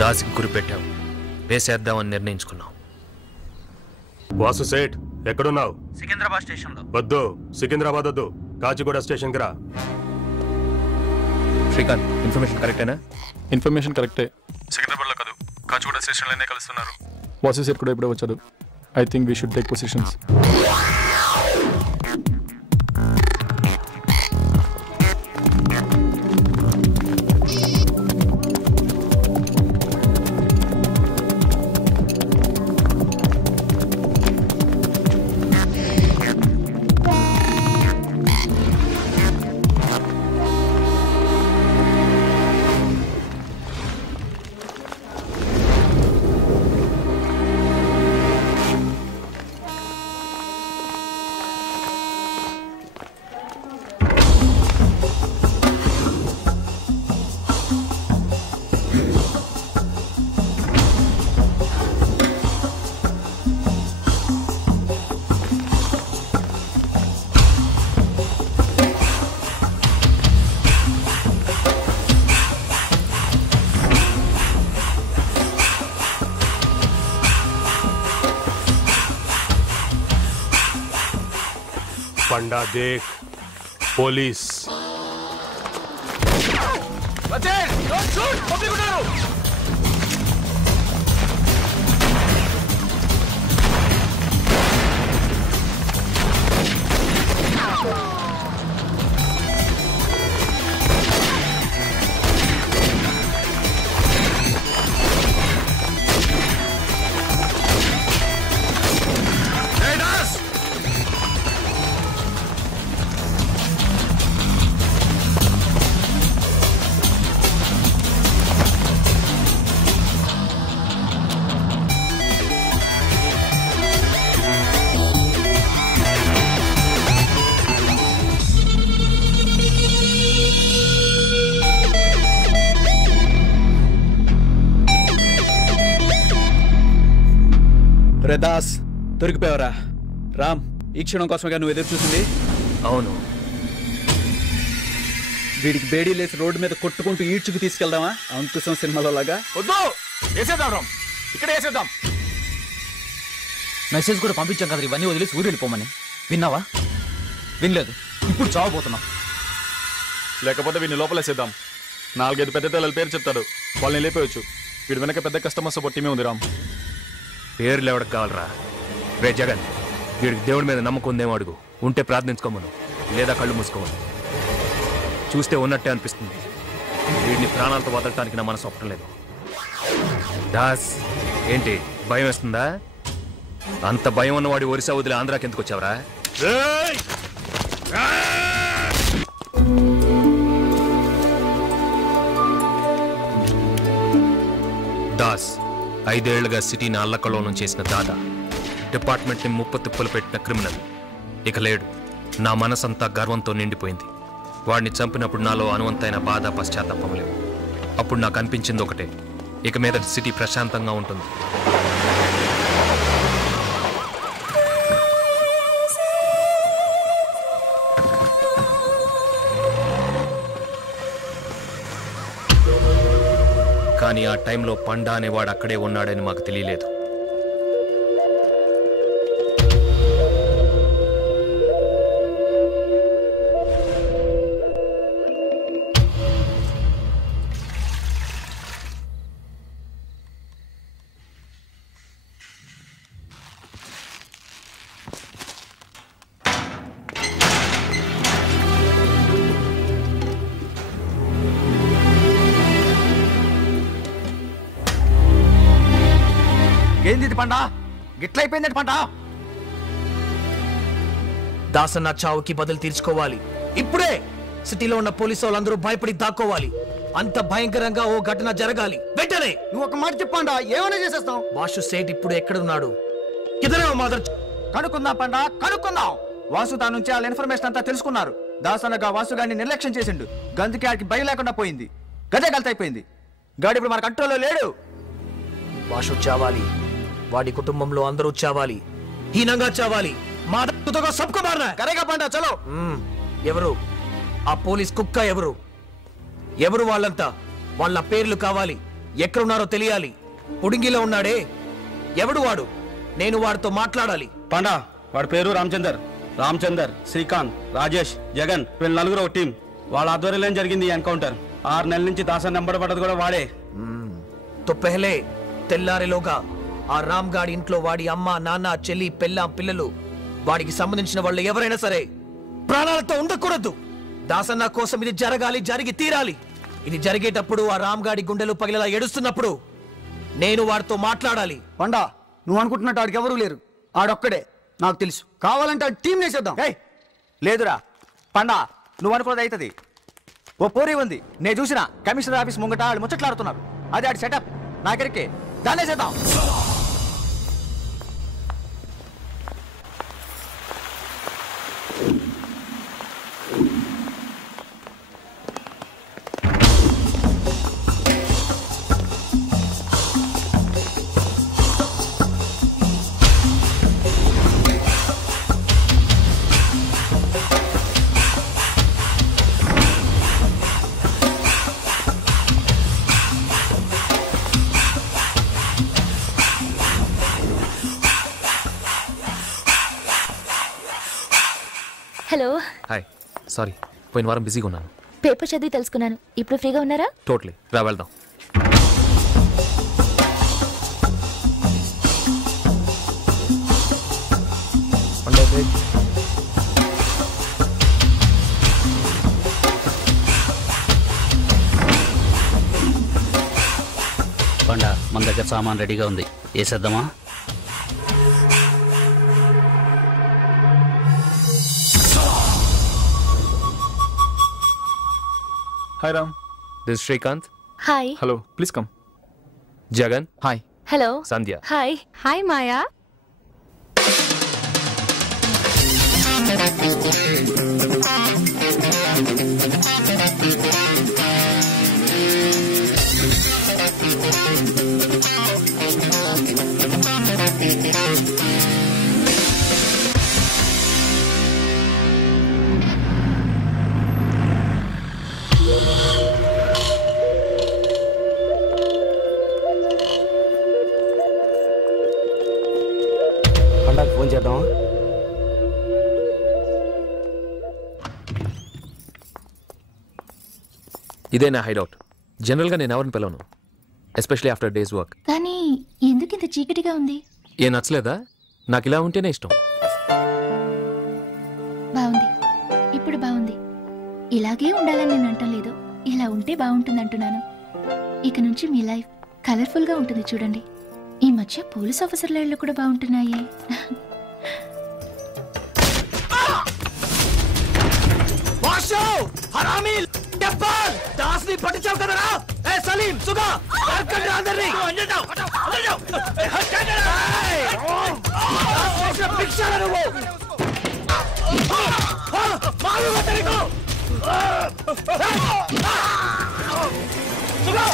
దాసికి గురిపెట్టాం, వేసేద్దామని నిర్ణయించుకున్నాం. వాసు సేట్ ఎక్కడున్నావు? సికింద్రాబాద్ స్టేషన్ లో. వద్దు, సికింద్రాబాద్ వద్దు, కాచిగూడ స్టేషన్ కి రా. శ్రీకాంత్, ఇన్ఫర్మేషన్ కరెక్టేనా? ఇన్ఫర్మేషన్ కరెక్టే. సికింద్రాబాద్ లో కాదు, కాచిగూడ స్టేషన్లోనే కలుస్తున్నారు. వాసు సేట్ కూడా ఇప్పుడే వచ్చారు. I think we should take positions. Panda देख, पुलिस। దాస్, దొరికిపోయావరా? రామ్, ఈ క్షణం కోసంగా నువ్వు ఎదురు చూసింది? అవును. వీడికి బేడీ లేసి రోడ్డు మీద కొట్టుకుంటూ ఈడ్చుకు తీసుకెళ్దామా అంకుశం సినిమాలో లాగా? వద్దు, వేసేద్దాం రామ్, ఇక్కడ వేసేద్దాం. మెసేజ్ కూడా పంపించాం కదా ఇవన్నీ వదిలేసి ఊరు వెళ్ళిపోమని. విన్నావా? వినలేదు. ఇప్పుడు చావబోతున్నాం. లేకపోతే వీడిని లోపలేసేద్దాం. 4-5 పెద్ద తెల్లల పేరు చెప్తాడు, వాళ్ళని లేపేయచ్చు. వీడి వెనక పెద్ద కస్టమర్స్ టీమే ఉంది. రామ్, పేర్లు ఎవరికి కావాలరా? రే జగన్, వీడికి దేవుడి మీద నమ్మకం ఉందేమో అడుగు. ఉంటే ప్రార్థించుకోమను, లేదా కళ్ళు మూసుకోమను. చూస్తే ఉన్నట్టే అనిపిస్తుంది. వీడిని ప్రాణాలతో వదలటానికి నా మనసు ఒప్పటం లేదు. దాస్, ఏంటి భయం వేస్తుందా? అంత భయం ఉన్నవాడి ఒరిస్సా వదిలి ఆంధ్రాకి ఎందుకు వచ్చావరా? దాస్ 5 ఏళ్లుగా సిటీని అల్లకల్లోనం చేసిన దాదా, డిపార్ట్మెంట్ని ముప్పు తిప్పులు పెట్టిన క్రిమినల్ ఇక లేడు. నా మనసంతా గర్వంతో నిండిపోయింది. వాడిని చంపినప్పుడు నాలో అనువంతైన బాధ, పశ్చాత్తాపం లేవు. అప్పుడు నాకు అనిపించింది ఒకటే, ఇక మీద సిటీ ప్రశాంతంగా ఉంటుంది. కానీ ఆ టైంలో పండా అనేవాడు అక్కడే ఉన్నాడని మాకు తెలియలేదు. ఏంది పండా? గిట్లయిపోయింది పండా. దాసన్న చావుకి బదులు తీర్చుకోవాలి. ఇప్పుడే సిటీలో ఉన్న పోలీసు వాళ్ళందరూ భయపడి దాక్కోవాలి. అంత భయంకరంగా ఓ ఘటన జరగాలి వెంటనే. నువ్వు ఒక మాట చెప్పండా, ఏమైనా చేసేస్తాం. వాసు సేట్ ఇప్పుడు ఎక్కడున్నాడు? కనుక్కుందాం పండా, కనుక్కుందాం. వాసు తా నుంచి వాళ్ళ ఇన్ఫర్మేషన్ అంతా తెలుసుకున్నారు. దాసనగా వాసు గారిని నిర్లక్ష్యం చేసిండు. గందుకి ఆడికి భయం లేకుండా పోయింది. గదే గల్తైపోయింది. గాడి ఇప్పుడు మన కంట్రోల్లో లేడు. వాసు చావాలి. వాడి కుటుంబంలో అందరూ చావాలి. హీనంగా చావాలి. సబ్కు మారనా కరేగా పండా, చలో. ఎవరు ఆ పోలీస్ కుక్క? ఎవరు వాళ్ళంతా? వాళ్ళ పేర్లు కావాలి. ఎక్కడున్నారో తెలియాలి. పుడింగిలో ఉన్నాడే, ఎవడు వాడు? నేను వాడితో మాట్లాడాలి. పండా, వాడి పేరు రామచందర్, శ్రీకాంత్, రాజేష్, జగన్, వీళ్ళు నలుగురు ఒక టీం. వాళ్ళ ఆధ్వర్యంలో జరిగింది ఈ ఎన్కౌంటర్. 6 నెలల నుంచి దాసన్ నెంబర్ పడ్డది కూడా వాడే. తో పెహలే తెల్లారిలోగా ఆ రామ్ గాడి ఇంట్లో వాడి అమ్మ, నాన్న, చెల్లి, పెళ్ళాం, పిల్లలు, వాడికి సంబంధించిన వాళ్ళు ఎవరైనా సరే ప్రాణాలతో ఉండకూడదు. దాసన్న కోసం ఇది జరగాలి, జరిగి తీరాలి. ఇది జరిగేటప్పుడు ఆ రామ్ గాడి గుండెలు పగిలేలా ఏడుస్తున్నప్పుడు నేను వాడితో మాట్లాడాలి. పండా, నువ్వు అనుకుంటున్నట్టు ఆడికి ఎవరూ లేరు. ఆడొక్కడే నాకు తెలుసు. కావాలంటే ఆ టీం వేసేద్దాం. లేదురా పండా, నువ్వు అనుకున్నది అవుతుంది. ఓ పోరీ ఉంది, నేను చూసిన కమిషనర్ ఆఫీస్ ముంగట వాళ్ళు ముచ్చట్లాడుతున్నారు. అది ఆడి సెటప్. నాకెరికే దాన్నే చేద్దాం. హలో. హాయ్, సారీ, పోయిన వారం బిజీగా ఉన్నాను. పేపర్ చదివి తెలుసుకున్నాను. ఇప్పుడు ఫ్రీగా ఉన్నారా? టోటలీ, రా వెళ్దాం. పండా, మన దగ్గర సామాన్ రెడీగా ఉంది, వేసేద్దామా? Hi Ram. This Srikanth. Hi. Hello, please come. Jagan. Hi. Hello. Sandhya. Hi. Hi Maya. పండాకి ఫోన్ చేద్దామా? ఇదే నా హైడౌట్. జనరల్గా నేను ఎవరిని పిలవను, ఎస్పెషలీ ఆఫ్టర్ డేస్ వర్క్. కానీ ఎందుకు ఇంత చీకటిగా ఉంది? ఏ నచ్చలేదా? నాకు ఇలా ఉంటేనే ఇష్టం. బాగుంది, ఇప్పుడు బాగుంది. ఇలాగే ఉండాలని నేను అంటం లేదు, ఇలా ఉంటే బాగుంటుంది అంటున్నాను. ఇక నుంచి మీ లైఫ్ కలర్ఫుల్ గా ఉంటుంది. చూడండి, ఈ మధ్య పోలీస్ ఆఫీసర్ల ఇళ్ళు కూడా బాగుంటున్నాయి. దాస్ని పట్టించావు కదరా? ఏ సలీం, సుగా, అందరినీ భిక్షాలు నువ్వు సుగా